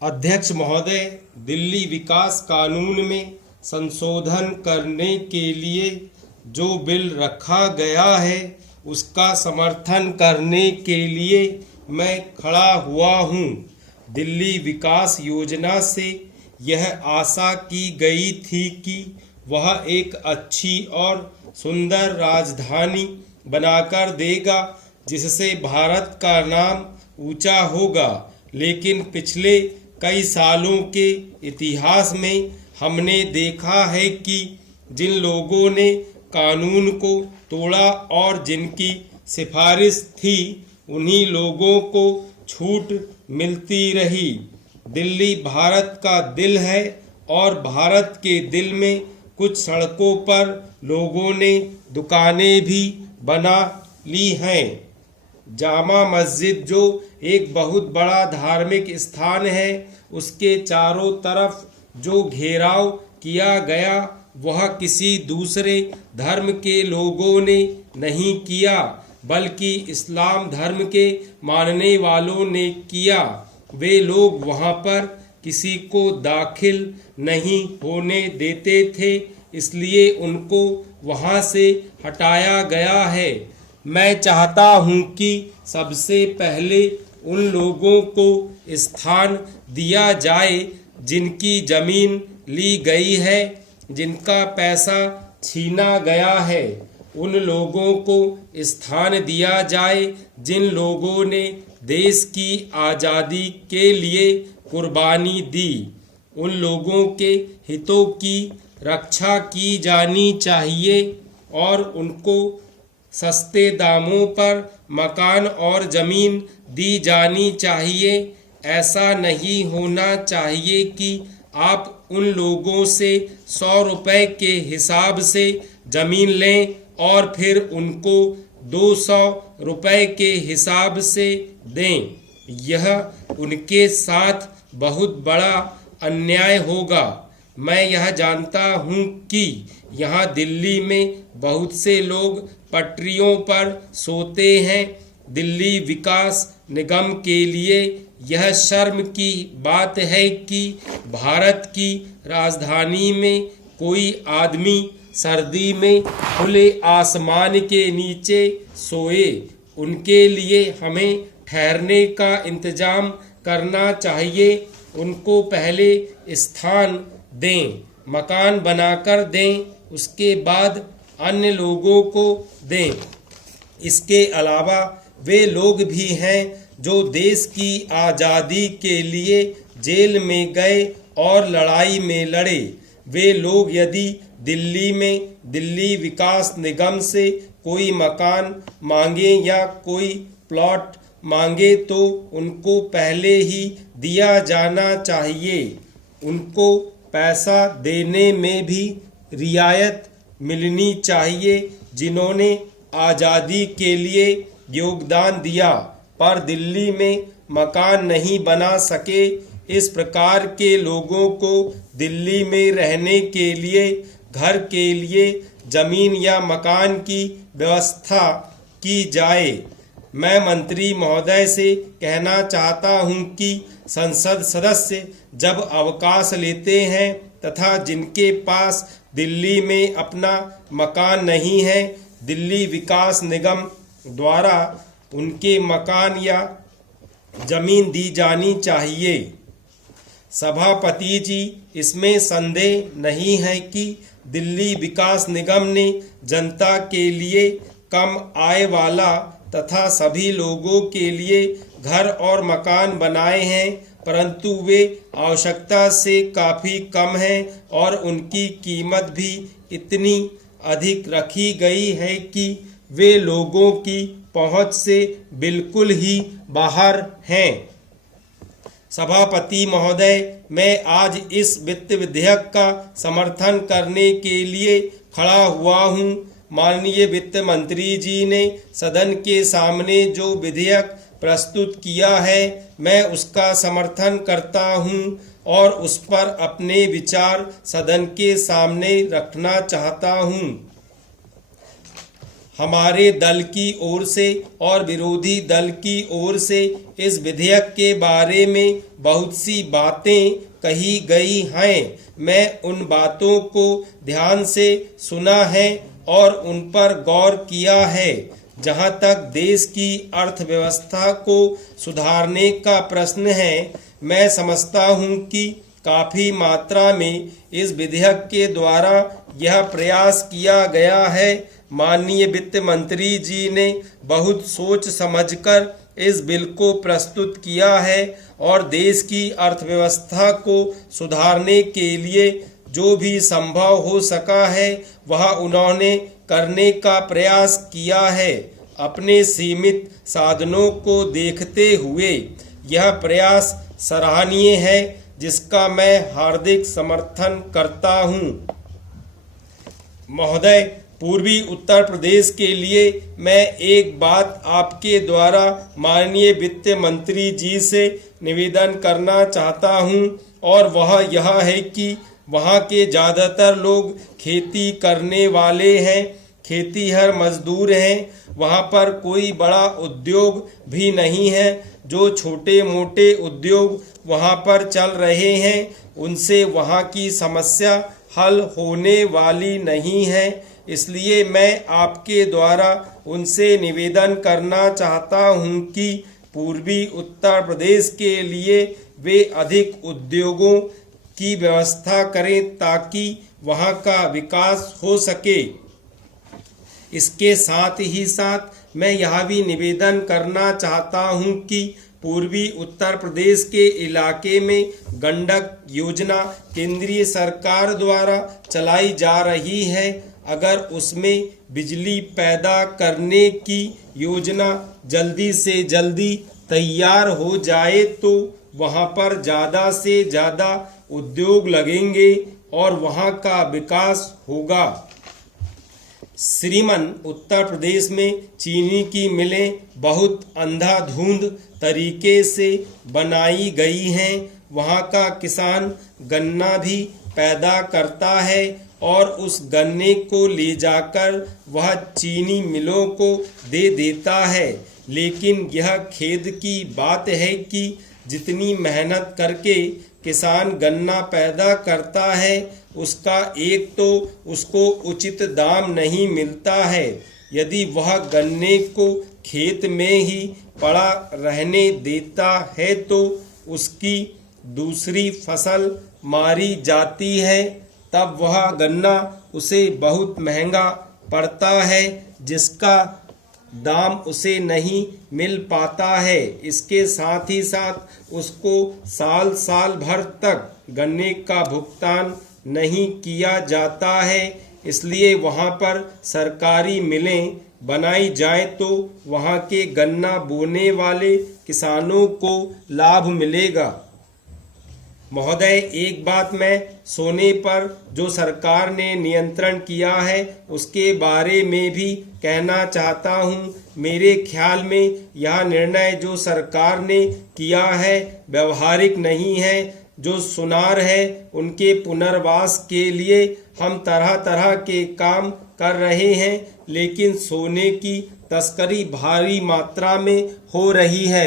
अध्यक्ष महोदय, दिल्ली विकास कानून में संशोधन करने के लिए जो बिल रखा गया है उसका समर्थन करने के लिए मैं खड़ा हुआ हूं। दिल्ली विकास योजना से यह आशा की गई थी कि वह एक अच्छी और सुंदर राजधानी बनाकर देगा जिससे भारत का नाम ऊंचा होगा, लेकिन पिछले कई सालों के इतिहास में हमने देखा है कि जिन लोगों ने कानून को तोड़ा और जिनकी सिफारिश थी उन्हीं लोगों को छूट मिलती रही। दिल्ली भारत का दिल है और भारत के दिल में कुछ सड़कों पर लोगों ने दुकानें भी बना ली हैं। जामा मस्जिद जो एक बहुत बड़ा धार्मिक स्थान है, उसके चारों तरफ जो घेराव किया गया वह किसी दूसरे धर्म के लोगों ने नहीं किया बल्कि इस्लाम धर्म के मानने वालों ने किया। वे लोग वहां पर किसी को दाखिल नहीं होने देते थे, इसलिए उनको वहां से हटाया गया है। मैं चाहता हूं कि सबसे पहले उन लोगों को स्थान दिया जाए जिनकी जमीन ली गई है, जिनका पैसा छीना गया है। उन लोगों को स्थान दिया जाए जिन लोगों ने देश की आज़ादी के लिए कुर्बानी दी। उन लोगों के हितों की रक्षा की जानी चाहिए और उनको सस्ते दामों पर मकान और ज़मीन दी जानी चाहिए। ऐसा नहीं होना चाहिए कि आप उन लोगों से 100 रुपए के हिसाब से ज़मीन लें और फिर उनको 200 रुपए के हिसाब से दें। यह उनके साथ बहुत बड़ा अन्याय होगा। मैं यह जानता हूं कि यहाँ दिल्ली में बहुत से लोग पटरियों पर सोते हैं। दिल्ली विकास निगम के लिए यह शर्म की बात है कि भारत की राजधानी में कोई आदमी सर्दी में खुले आसमान के नीचे सोए। उनके लिए हमें ठहरने का इंतजाम करना चाहिए। उनको पहले स्थान दें, मकान बनाकर दें, उसके बाद अन्य लोगों को दें। इसके अलावा वे लोग भी हैं जो देश की आज़ादी के लिए जेल में गए और लड़ाई में लड़े। वे लोग यदि दिल्ली में दिल्ली विकास निगम से कोई मकान मांगे या कोई प्लॉट मांगे तो उनको पहले ही दिया जाना चाहिए। उनको पैसा देने में भी रियायत मिलनी चाहिए जिन्होंने आज़ादी के लिए योगदान दिया पर दिल्ली में मकान नहीं बना सके। इस प्रकार के लोगों को दिल्ली में रहने के लिए घर के लिए जमीन या मकान की व्यवस्था की जाए। मैं मंत्री महोदय से कहना चाहता हूं कि संसद सदस्य जब अवकाश लेते हैं तथा जिनके पास दिल्ली में अपना मकान नहीं है, दिल्ली विकास निगम द्वारा उनके मकान या जमीन दी जानी चाहिए। सभापति जी, इसमें संदेह नहीं है कि दिल्ली विकास निगम ने जनता के लिए कम आय वाला तथा सभी लोगों के लिए घर और मकान बनाए हैं, परंतु वे आवश्यकता से काफ़ी कम हैं और उनकी कीमत भी इतनी अधिक रखी गई है कि वे लोगों की पहुंच से बिल्कुल ही बाहर हैं। सभापति महोदय, मैं आज इस वित्त विधेयक का समर्थन करने के लिए खड़ा हुआ हूं। माननीय वित्त मंत्री जी ने सदन के सामने जो विधेयक प्रस्तुत किया है, मैं उसका समर्थन करता हूं और उस पर अपने विचार सदन के सामने रखना चाहता हूं। हमारे दल की ओर से और विरोधी दल की ओर से इस विधेयक के बारे में बहुत सी बातें कही गई हैं। मैं उन बातों को ध्यान से सुना है और उन पर गौर किया है। जहां तक देश की अर्थव्यवस्था को सुधारने का प्रश्न है, मैं समझता हूं कि काफी मात्रा में इस विधेयक के द्वारा यह प्रयास किया गया है। माननीय वित्त मंत्री जी ने बहुत सोच समझकर इस बिल को प्रस्तुत किया है और देश की अर्थव्यवस्था को सुधारने के लिए जो भी संभव हो सका है वह उन्होंने करने का प्रयास किया है। अपने सीमित साधनों को देखते हुए यह प्रयास सराहनीय है, जिसका मैं हार्दिक समर्थन करता हूं। महोदय, पूर्वी उत्तर प्रदेश के लिए मैं एक बात आपके द्वारा माननीय वित्त मंत्री जी से निवेदन करना चाहता हूं, और वह यह है कि वहां के ज़्यादातर लोग खेती करने वाले हैं, खेतीहर मजदूर हैं। वहां पर कोई बड़ा उद्योग भी नहीं है। जो छोटे मोटे उद्योग वहां पर चल रहे हैं, उनसे वहां की समस्या हल होने वाली नहीं है। इसलिए मैं आपके द्वारा उनसे निवेदन करना चाहता हूं कि पूर्वी उत्तर प्रदेश के लिए वे अधिक उद्योगों की व्यवस्था करें ताकि वहां का विकास हो सके। इसके साथ ही साथ मैं यह भी निवेदन करना चाहता हूं कि पूर्वी उत्तर प्रदेश के इलाके में गंडक योजना केंद्रीय सरकार द्वारा चलाई जा रही है। अगर उसमें बिजली पैदा करने की योजना जल्दी से जल्दी तैयार हो जाए तो वहां पर ज़्यादा से ज़्यादा उद्योग लगेंगे और वहां का विकास होगा। श्रीमान, उत्तर प्रदेश में चीनी की मिलें बहुत अंधाधुंध तरीके से बनाई गई हैं। वहाँ का किसान गन्ना भी पैदा करता है और उस गन्ने को ले जाकर वह चीनी मिलों को दे देता है। लेकिन यह खेद की बात है कि जितनी मेहनत करके किसान गन्ना पैदा करता है, उसका एक तो उसको उचित दाम नहीं मिलता है। यदि वह गन्ने को खेत में ही पड़ा रहने देता है तो उसकी दूसरी फसल मारी जाती है, तब वह गन्ना उसे बहुत महंगा पड़ता है, जिसका दाम उसे नहीं मिल पाता है। इसके साथ ही साथ उसको साल साल भर तक गन्ने का भुगतान नहीं किया जाता है। इसलिए वहाँ पर सरकारी मिलें बनाई जाए तो वहाँ के गन्ना बोने वाले किसानों को लाभ मिलेगा। महोदय, एक बात मैं सोने पर जो सरकार ने नियंत्रण किया है उसके बारे में भी कहना चाहता हूँ। मेरे ख्याल में यह निर्णय जो सरकार ने किया है व्यवहारिक नहीं है। जो सुनार है उनके पुनर्वास के लिए हम तरह तरह के काम कर रहे हैं, लेकिन सोने की तस्करी भारी मात्रा में हो रही है।